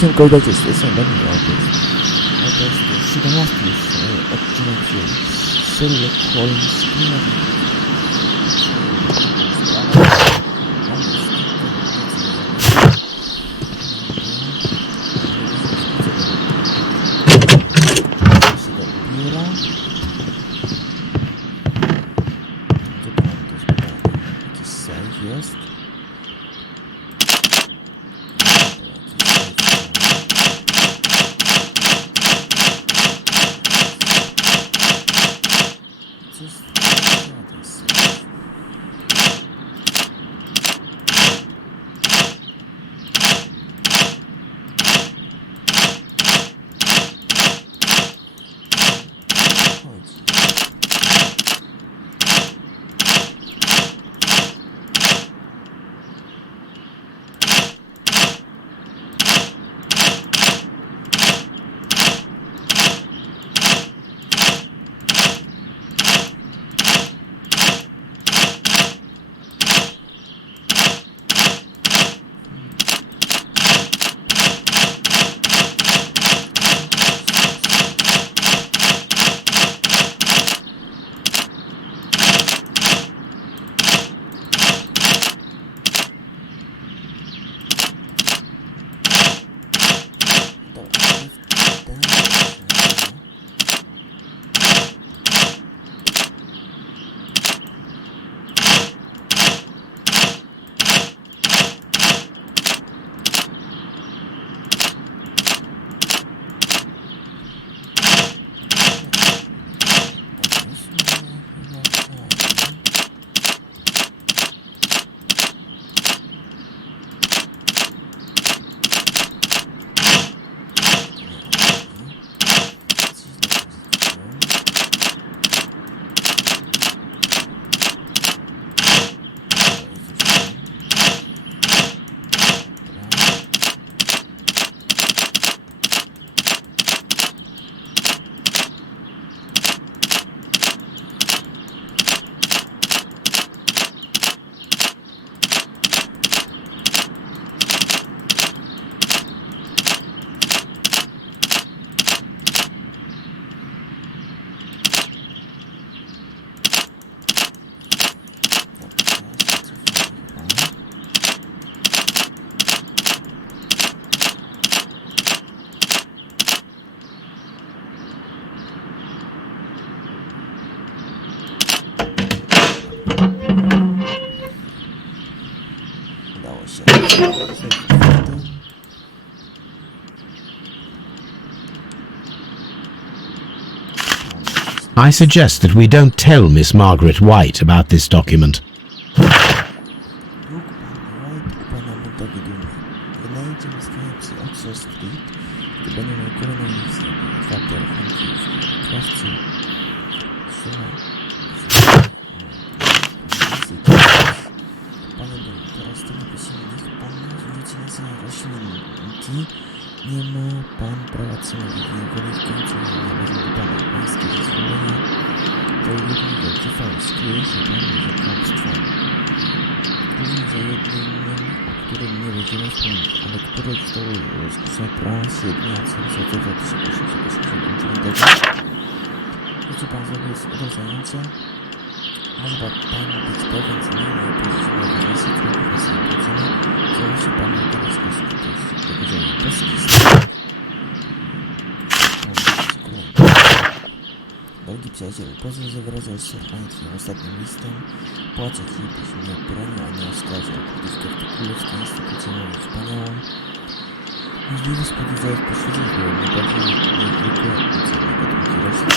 Siemka, witajcie, z tej strony to jest 17 odcinek Sherlock Holmes. Jest. I suggest that we don't tell Miss Margaret White about this document. Nie ma pan prawa całego woli w końcu nie należy do pana pańskie zezwolenie. To jedyny wielki fałsz, kryje się pan za kłamstwo. Później za jednym, o którym nie będziemy wspomnieć, ale które zostało rozkuszone prawa siedemnasty za 1889. To co pan zrobił jest uderzające. Może pan być pewien, co najmniej opuścił na wersji, którego was nie podziemy, co się pan teraz skuteczności tego dzieła. Drogi przyjacielu, pozwól, że wyrażę rozczarowanie twoim ostatnim listem. Płaczę ci, byś mnie bronił, a nie oskarżał, gdyż w artykule w tej instytucji mamy wspaniałą. Możliwe spodziewać poświęcić było najbardziej niezwykłe i całego gatunki roślin.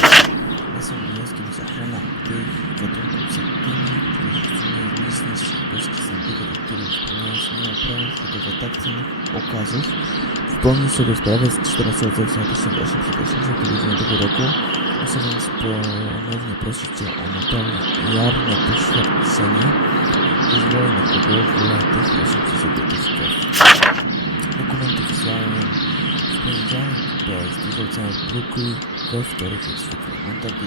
Naszym wnioskiem jest ochrona tych gatunków przed tymi, których chcemy nie zniszczyć. Bożki sędziego, do których wspomniałeś, nie ma prawa stosować taktynych okazów. Przypomnij sobie sprawę z 14 czerwca 1889 roku. Muszę więc ponownie prosić Cię o notarialne poświadczenie zezwolenia hodowli tych osób przez ogrodówkę. Dokumenty wysłałem w poniedziałek do zbliżającego Brooklyn we wtorek jak zwykle. Mam taki...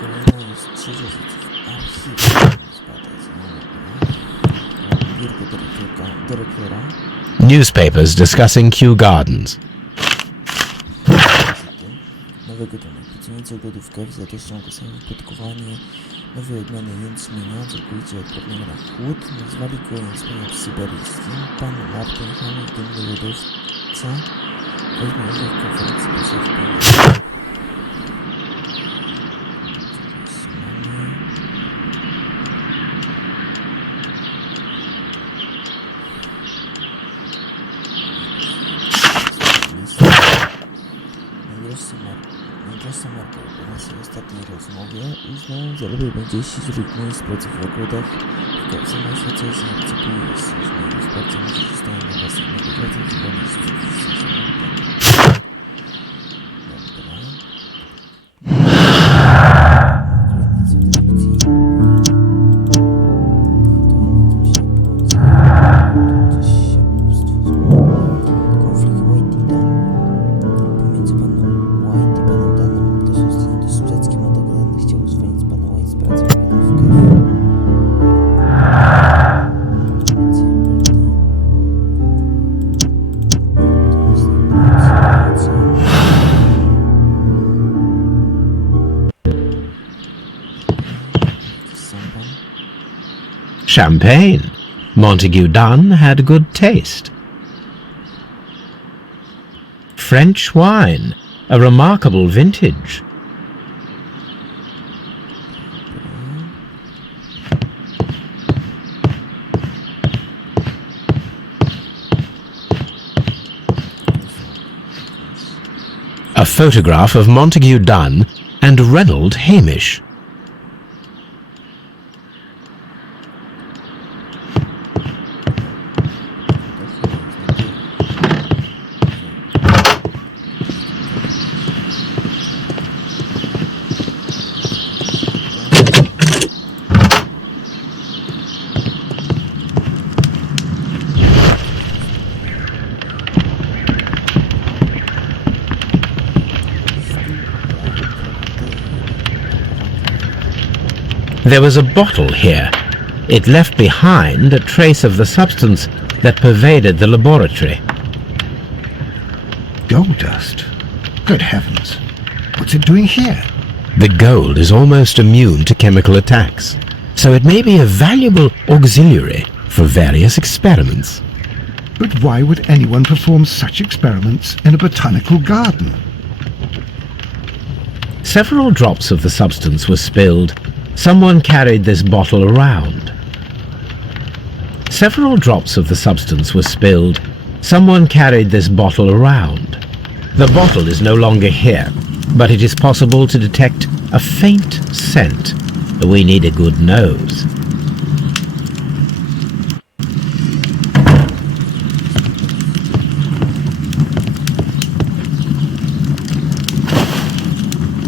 Kolejna jest 3 rzeczy w archiwum. Spadać, no dobra. biurko dyrektora. Newspapers discussing Kew Gardens. Nowego domu. Pracownicy ogrodówkę zadeszczą go sami wypadkowanie nowej odmiany jęczmienia, całkowicie odpornego na chłód. Nazwali go jęczmieniem syberyjskim. Pan Martin Hamil, dymny lodowca, weźmie udział w konferencji prasowej. Najdroższa marka po naszej ostatniej rozmowie uznał, że lepiej będzie jeśli zrezygnuje z pracy w ogrodach. W końcu na świecie jest nie akceptuje służby i wsparcia nie korzystają na własnego władzy zgodnie z przepisami. Champagne. Montague Dunn had good taste. French wine, a remarkable vintage. A photograph of Montague Dunn and Reynold Hamish. There was a bottle here. It left behind a trace of the substance that pervaded the laboratory. Gold dust? Good heavens. What's it doing here? The gold is almost immune to chemical attacks, so it may be a valuable auxiliary for various experiments. But why would anyone perform such experiments in a botanical garden? Several drops of the substance were spilled. Someone carried this bottle around. Several drops of the substance were spilled. Someone carried this bottle around. The bottle is no longer here, but it is possible to detect a faint scent. We need a good nose.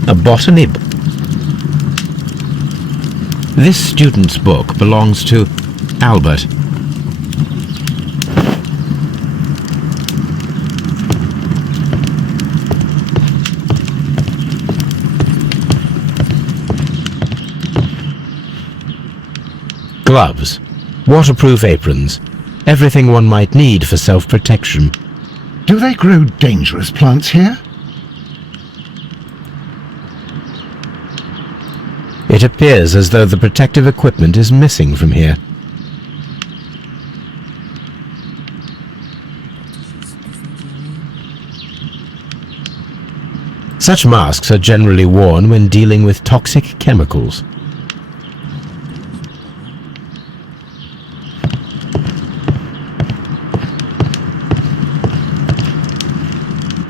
A botany book. This student's book belongs to Albert. Gloves, waterproof aprons, everything one might need for self-protection. Do they grow dangerous plants here? It appears as though the protective equipment is missing from here. Such masks are generally worn when dealing with toxic chemicals.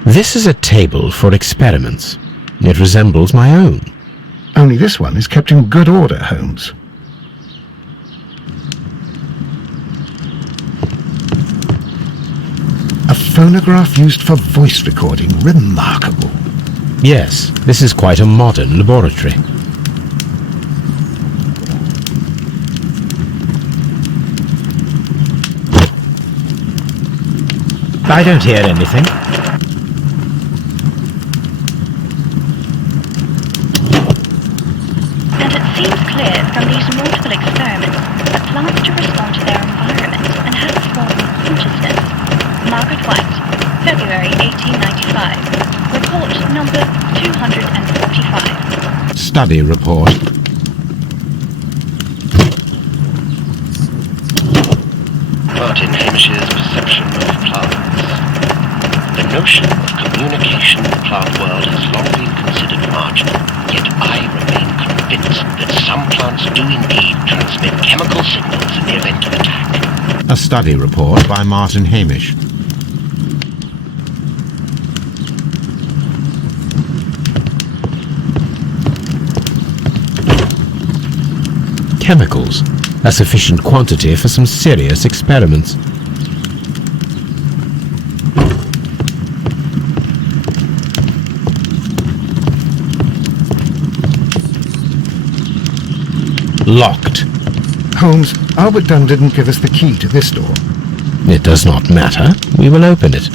This is a table for experiments. It resembles my own. Only this one is kept in good order, Holmes. A phonograph used for voice recording. Remarkable. Yes, this is quite a modern laboratory. I don't hear anything. And it seems clear from these multiple experiments that plants to respond to their environment. number 245. Study report. Martin Hamish's perception of plants. The notion of communication in the plant world has long been considered marginal, yet I remain convinced that some plants do indeed transmit chemical signals in the event of attack. A study report by Martin Hamish. Chemicals, a sufficient quantity for some serious experiments. Locked. Holmes, Albert Dunn didn't give us the key to this door. It does not matter. We will open it.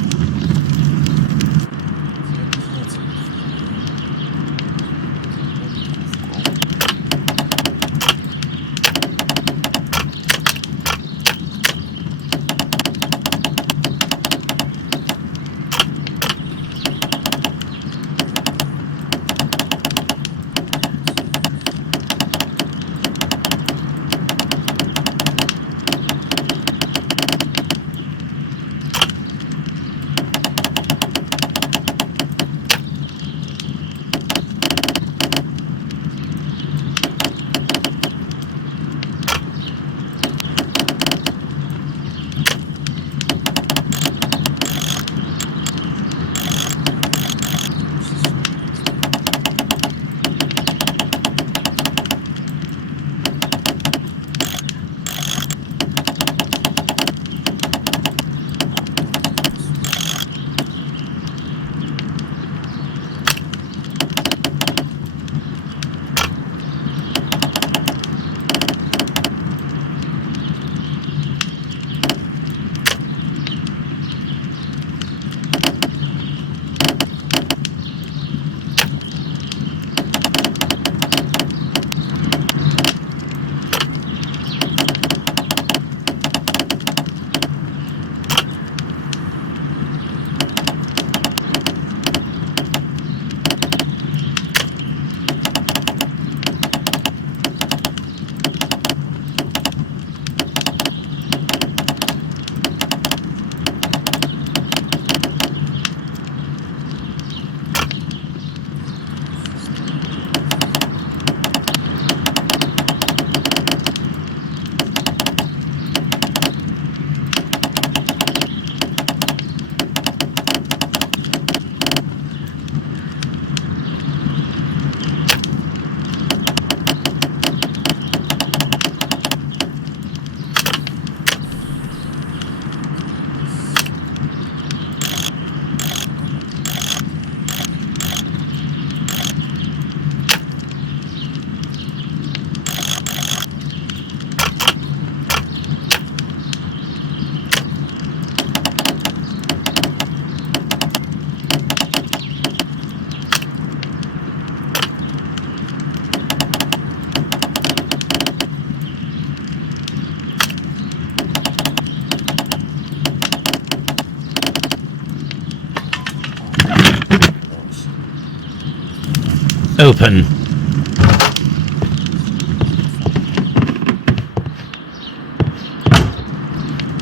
Open.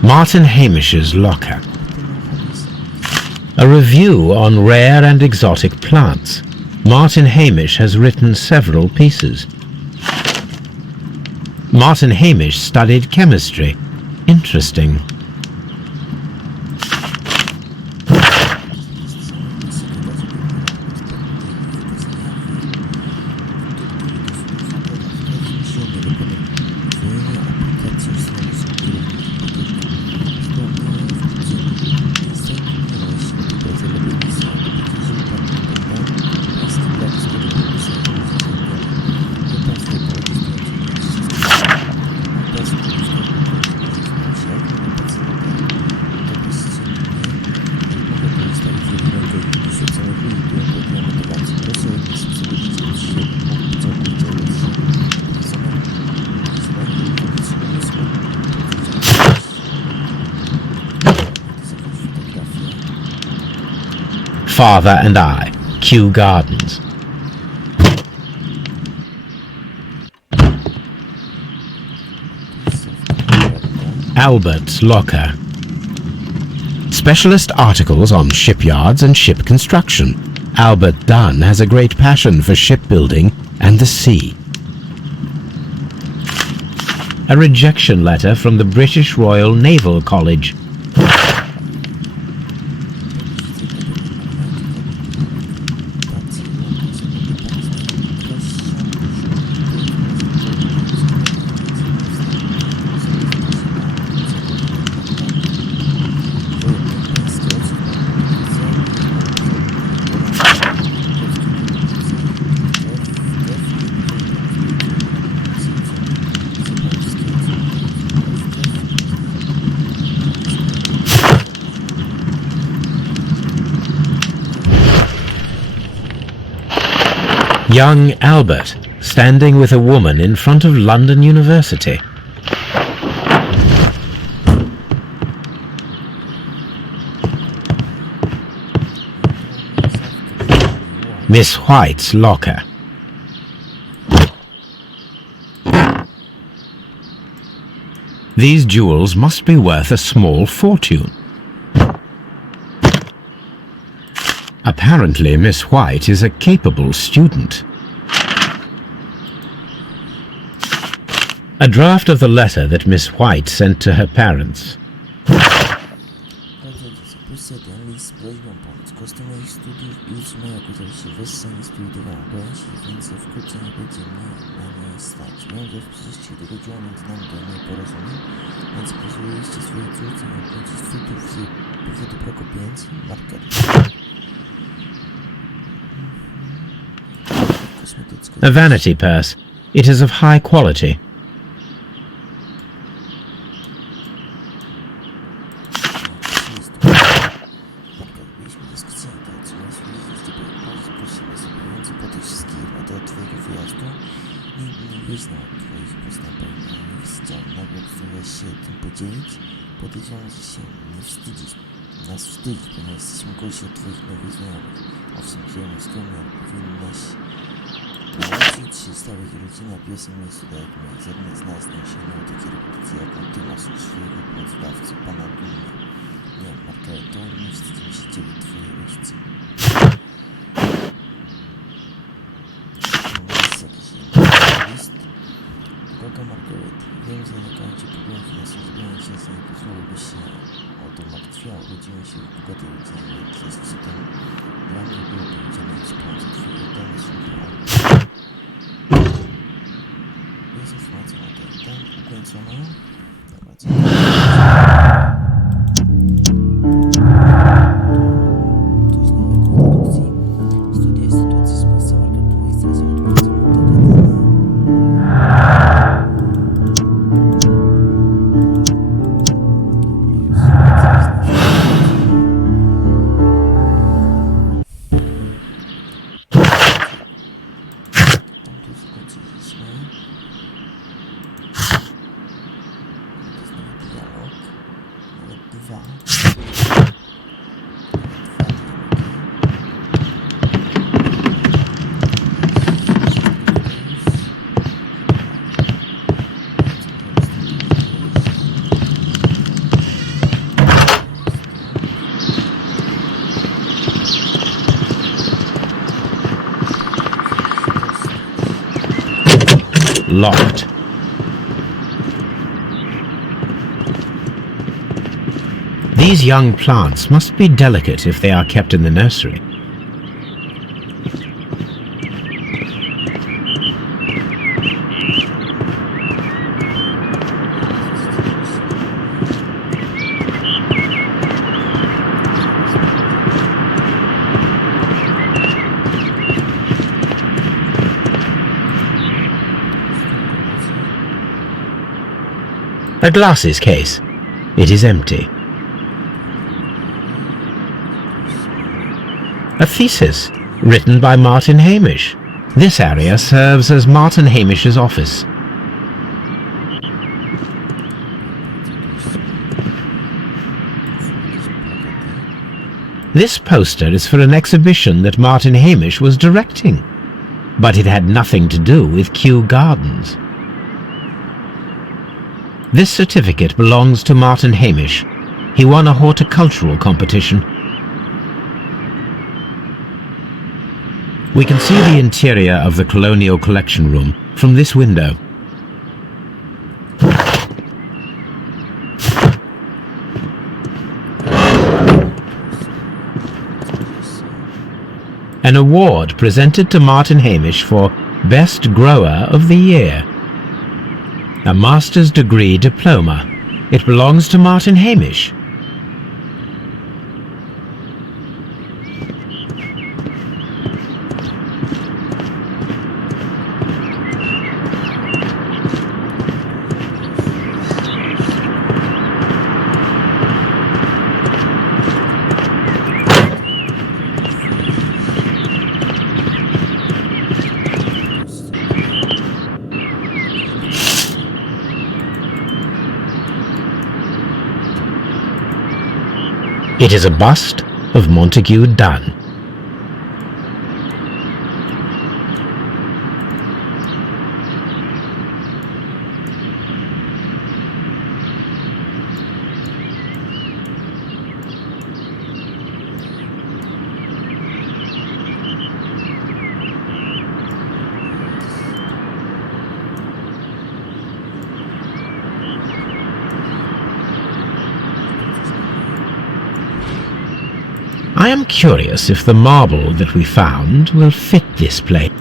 Martin Hamish's locker. A review on rare and exotic plants. Martin Hamish has written several pieces. Martin Hamish studied chemistry. Interesting. Father and I. Kew Gardens. Albert's Locker. Specialist articles on shipyards and ship construction. Albert Dunn has a great passion for shipbuilding and the sea. A rejection letter from the British Royal Naval College. Young Albert, standing with a woman in front of London University. Miss White's locker. These jewels must be worth a small fortune. Apparently, Miss White is a capable student. A draft of the letter that Miss White sent to her parents. Zapiszę ten list z prośbą pomóc kosztem moich studiów i utrzymania jakoś wyższe niż studiowałem. Boję się, więc wkrótce nie będzie mnie na nie stać. Wiem, że w przyszłości dochodziło między nami do nieporozumień, więc pozwolę jeszcze swojej córce na końcu studiów z powodu braku pieniędzy. Marker. A vanity purse. It is of high quality. Podejrzewam, że się nie wstydzisz. Nas wstydzić, ponieważ jesteśmy gorsi od twoich nowych znajomych. Owszem, żyjemy skromnie, ale powinnaś nauczyć się stawiać rodzinę na pierwszym miejscu, tak jak my. Żadne z nas nie osiągnęło takiej reputacji, jaką ty masz u swojego pracodawcy, pana Dunna. Nie, Margareto, nie wstydzimy się ciebie, twoi rodzice. Jest jakiś list? Droga Margaret, wiem, że na końcu problem finansowy zbierania się z niej pozwoliłbyś się o to martwiła. Urodziłem się w bogatej rodzinie, jak zaszczytem dla mnie byłoby udzielenie wsparcia twojej oddany służby. Jest informacja na ten ukończona. Dobra, co? To jest nowe konstrukcji. Studia sytuacji z Polsce marketu i straży odpowiedzi Locked. These young plants must be delicate if they are kept in the nursery. A glasses case. It is empty. A thesis, written by Martin Hamish. This area serves as Martin Hamish's office. This poster is for an exhibition that Martin Hamish was directing, but it had nothing to do with Kew Gardens. This certificate belongs to Martin Hamish. He won a horticultural competition. We can see the interior of the Colonial Collection Room from this window. An award presented to Martin Hamish for Best Grower of the Year. A master's degree diploma. It belongs to Martin Hamish. It is a bust of Montague Dunn. I am curious if the marble that we found will fit this plate.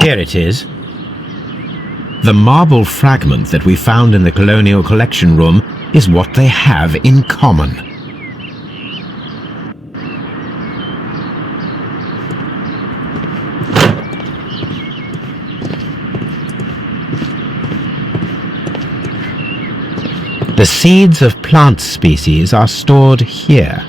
Here it is. The marble fragment that we found in the Colonial Collection Room is what they have in common. The seeds of plant species are stored here.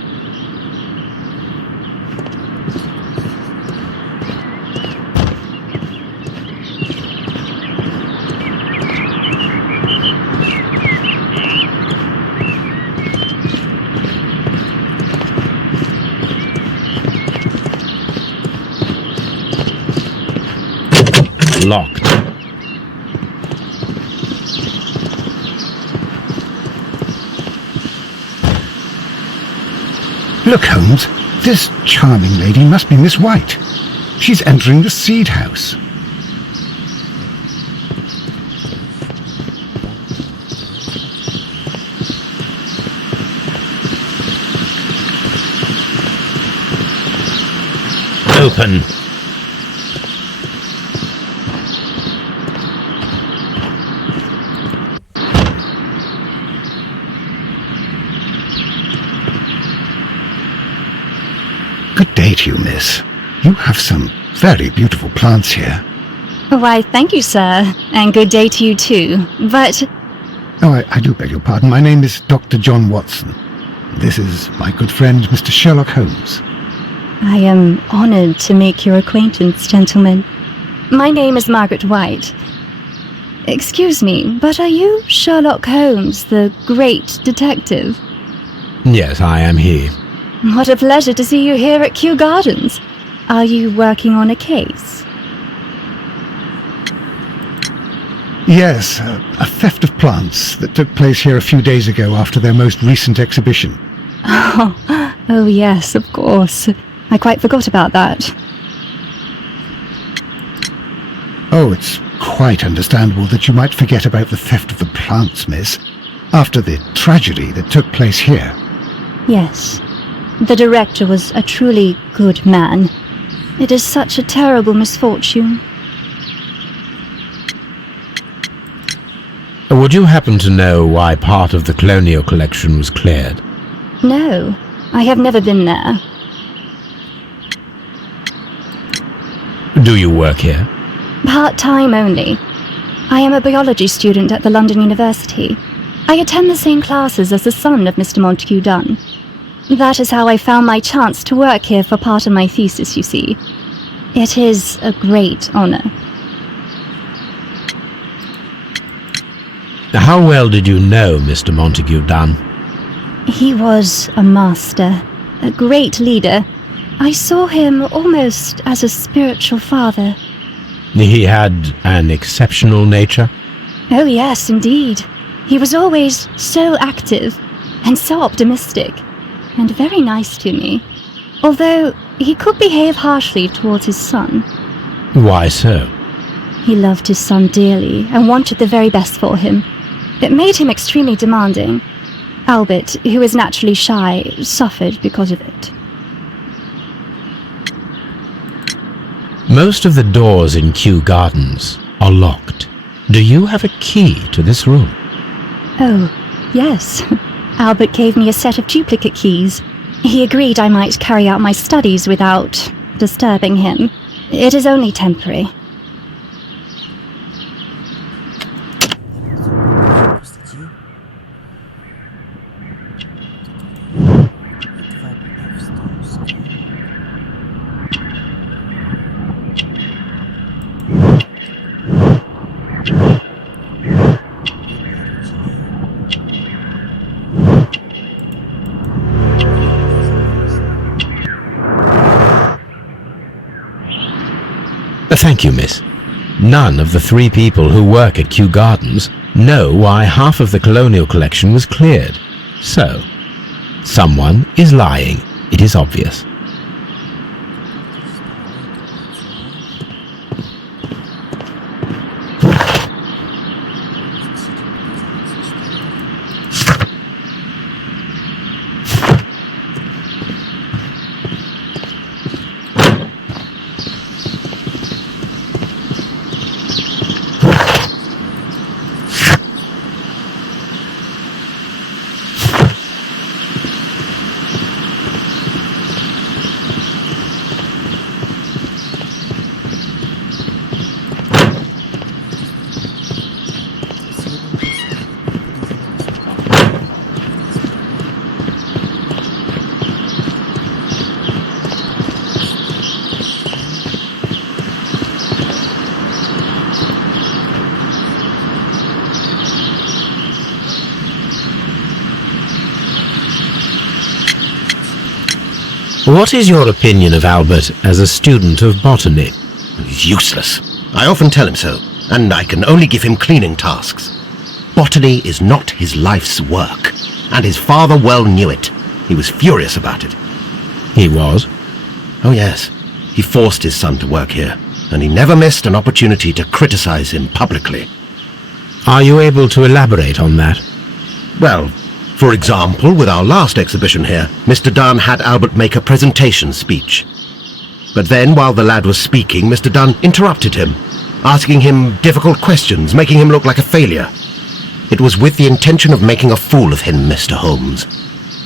Locked. Look, Holmes, this charming lady must be Miss White. She's entering the seed house. Open. Good day to you, miss. You have some very beautiful plants here. Why, thank you, sir, and good day to you too. But Oh, I do beg your pardon. My name is Dr. John Watson. This is my good friend, Mr. Sherlock Holmes. I am honored to make your acquaintance, gentlemen. My name is Margaret White. Excuse me, but are you Sherlock Holmes, the great detective? Yes, I am he. What a pleasure to see you here at Kew Gardens. Are you working on a case? Yes, a theft of plants that took place here a few days ago after their most recent exhibition. Oh yes, of course. I quite forgot about that. Oh, it's quite understandable that you might forget about the theft of the plants, miss, after the tragedy that took place here. Yes. The director was a truly good man. It is such a terrible misfortune. Would you happen to know why part of the Colonial Collection was cleared? No, I have never been there. Do you work here? Part-time only. I am a biology student at the London University. I attend the same classes as the son of Mr. Montague Dunn. That is how I found my chance to work here for part of my thesis, you see. It is a great honor. How well did you know Mr. Montague Dunn? He was a master, a great leader. I saw him almost as a spiritual father. He had an exceptional nature? Oh yes, indeed. He was always so active and so optimistic, and very nice to me. Although he could behave harshly towards his son. Why so? He loved his son dearly and wanted the very best for him. It made him extremely demanding. Albert, who is naturally shy, suffered because of it. Most of the doors in Kew Gardens are locked. Do you have a key to this room? Oh, yes. Albert gave me a set of duplicate keys. He agreed I might carry out my studies without disturbing him. It is only temporary. Postaci. Dwa wstążki. Thank you, miss. None of the 3 people who work at Kew Gardens know why half of the colonial collection was cleared. So, someone is lying. It is obvious. What is your opinion of Albert as a student of botany? He's useless. I often tell him so, and I can only give him cleaning tasks. Botany is not his life's work, and his father well knew it. He was furious about it. He was? Oh yes, he forced his son to work here, and he never missed an opportunity to criticize him publicly. Are you able to elaborate on that? Well, for example, with our last exhibition here, Mr. Dunn had Albert make a presentation speech. But then, while the lad was speaking, Mr. Dunn interrupted him, asking him difficult questions, making him look like a failure. It was with the intention of making a fool of him, Mr. Holmes.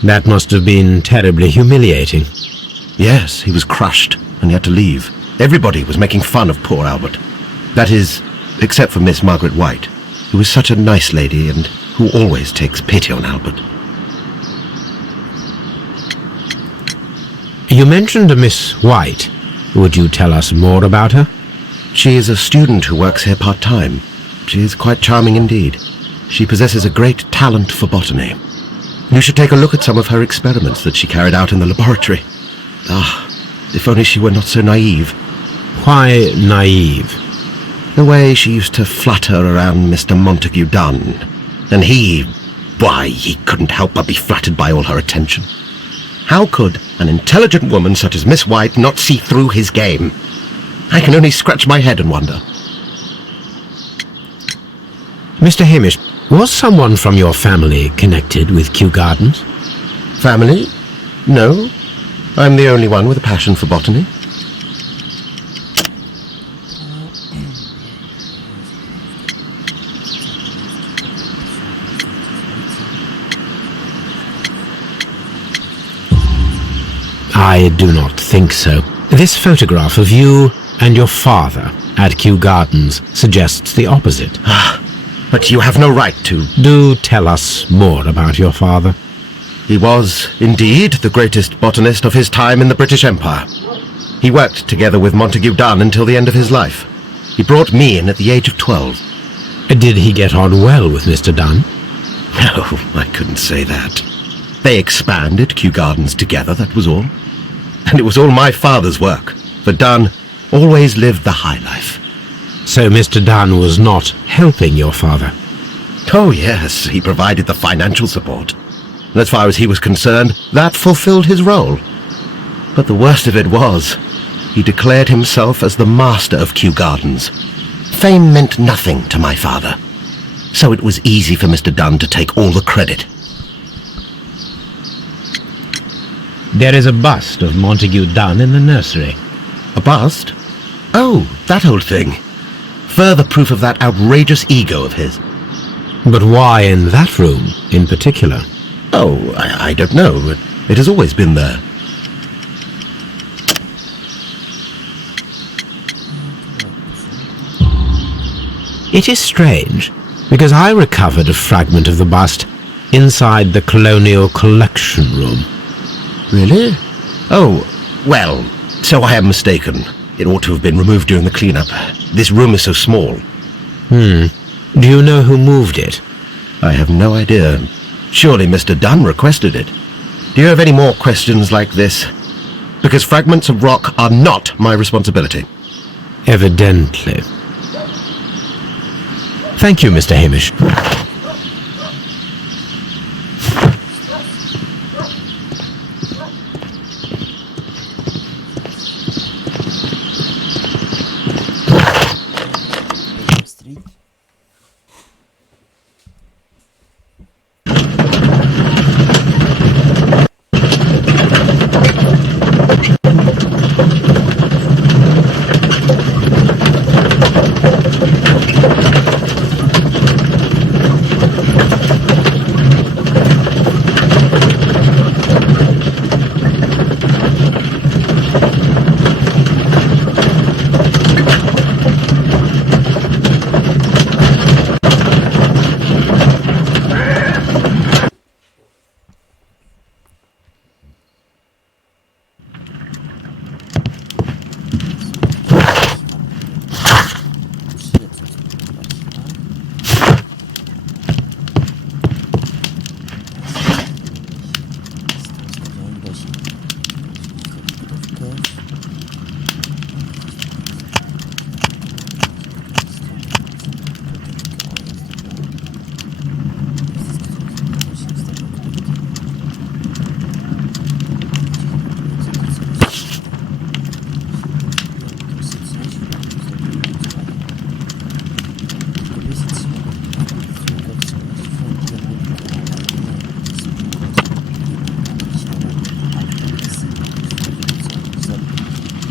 That must have been terribly humiliating. Yes, he was crushed, and he had to leave. Everybody was making fun of poor Albert. That is, except for Miss Margaret White, who is such a nice lady and who always takes pity on Albert. You mentioned a Miss White. Would you tell us more about her? She is a student who works here part-time. She is quite charming indeed. She possesses a great talent for botany. You should take a look at some of her experiments that she carried out in the laboratory. Ah, if only she were not so naive. Why naive? The way she used to flutter around Mr. Montague Dunn. And why, he couldn't help but be flattered by all her attention. How could an intelligent woman such as Miss White not see through his game? I can only scratch my head and wonder. Mr. Hamish, was someone from your family connected with Kew Gardens? Family? No. I'm the only one with a passion for botany. I do not think so. This photograph of you and your father at Kew Gardens suggests the opposite. But you have no right to. Do tell us more about your father. He was, indeed, the greatest botanist of his time in the British Empire. He worked together with Montague Dunn until the end of his life. He brought me in at the age of 12. Did he get on well with Mr. Dunn? No, I couldn't say that. They expanded Kew Gardens together, that was all. And it was all my father's work, for Dunn always lived the high life. So Mr. Dunn was not helping your father? Oh yes, he provided the financial support. And as far as he was concerned, that fulfilled his role. But the worst of it was, he declared himself as the master of Kew Gardens. Fame meant nothing to my father, so it was easy for Mr. Dunn to take all the credit. There is a bust of Montague Dunn in the nursery. A bust? Oh, that old thing. Further proof of that outrageous ego of his. But why in that room in particular? Oh, I don't know. It has always been there. It is strange, because I recovered a fragment of the bust inside the Colonial Collection Room. Really? Oh, well, so I am mistaken. It ought to have been removed during the cleanup. This room is so small. Do you know who moved it? I have no idea. Surely Mr. Dunn requested it. Do you have any more questions like this? Because fragments of rock are not my responsibility. Evidently. Thank you, Mr. Hamish. Street.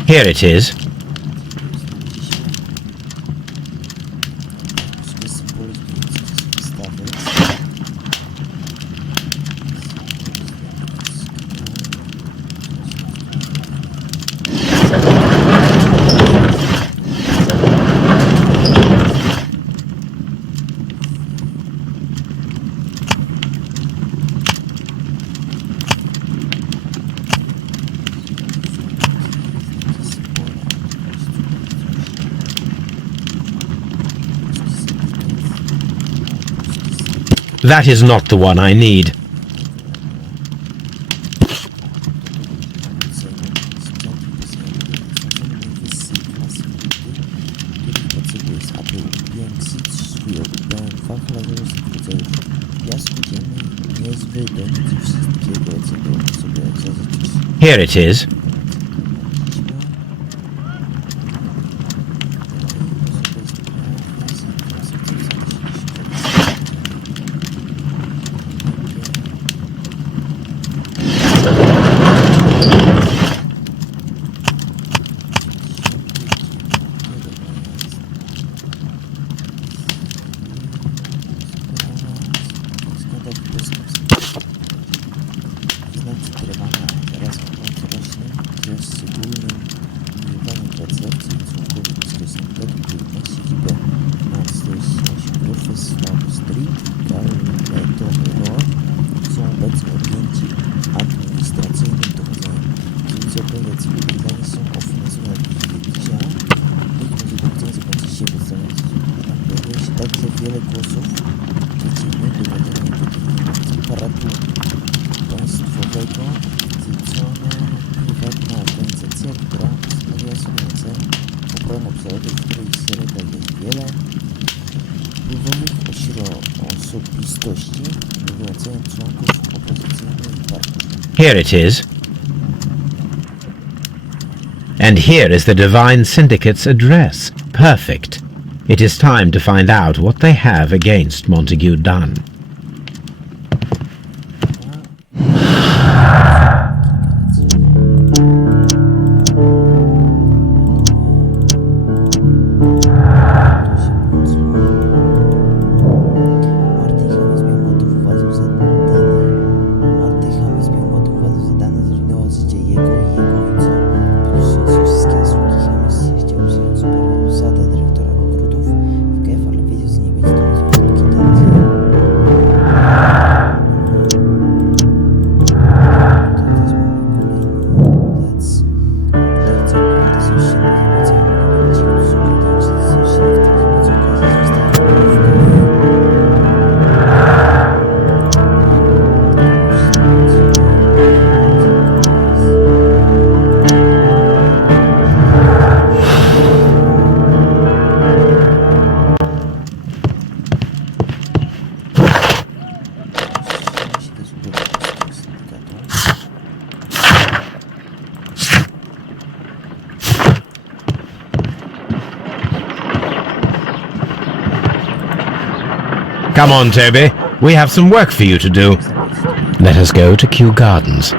Here it is. That is not the one I need. Here it is. rzeczywistości wyłączają członków opozycyjnych partii. Here it is. And here is the Divine Syndicate's address. Perfect. It is time to find out what they have against Montague Dunn. Come on, Toby. We have some work for you to do. Let us go to Kew Gardens.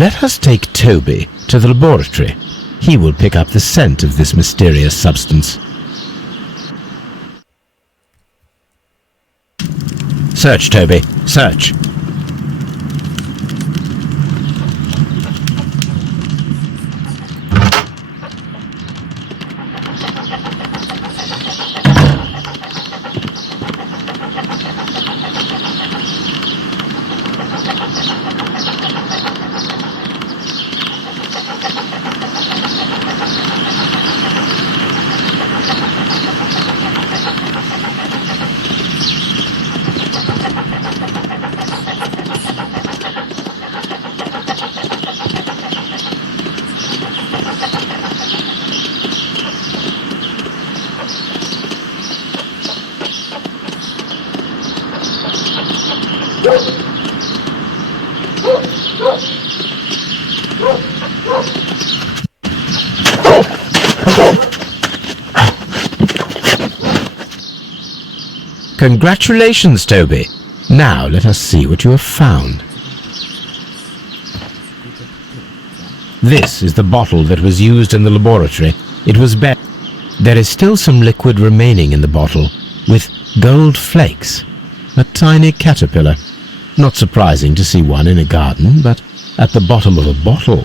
Let us take Toby to the laboratory. He will pick up the scent of this mysterious substance. Search, Toby. Search. Congratulations, Toby. Now let us see what you have found. This is the bottle that was used in the laboratory. It was There is still some liquid remaining in the bottle, with gold flakes. A tiny caterpillar. Not surprising to see one in a garden, but at the bottom of a bottle.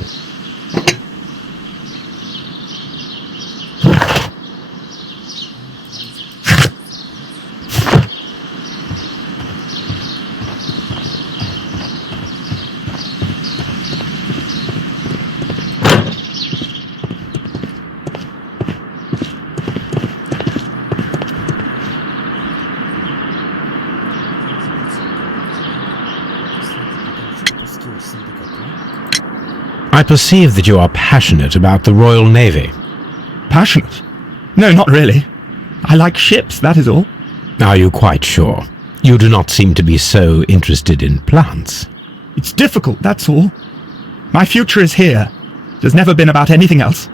I perceive that you are passionate about the Royal Navy. Passionate? No, not really. I like ships, that is all. Are you quite sure? You do not seem to be so interested in plants. It's difficult, that's all. My future is here. It has never been about anything else.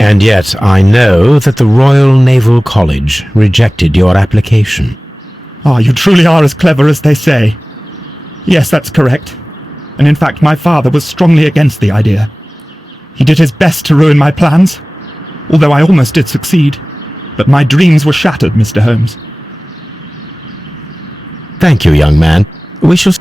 And yet I know that the Royal Naval College rejected your application. Ah, you truly are as clever as they say. Yes, that's correct. And in fact, my father was strongly against the idea. He did his best to ruin my plans, although I almost did succeed. But my dreams were shattered, Mr. Holmes. Thank you, young man. We shall...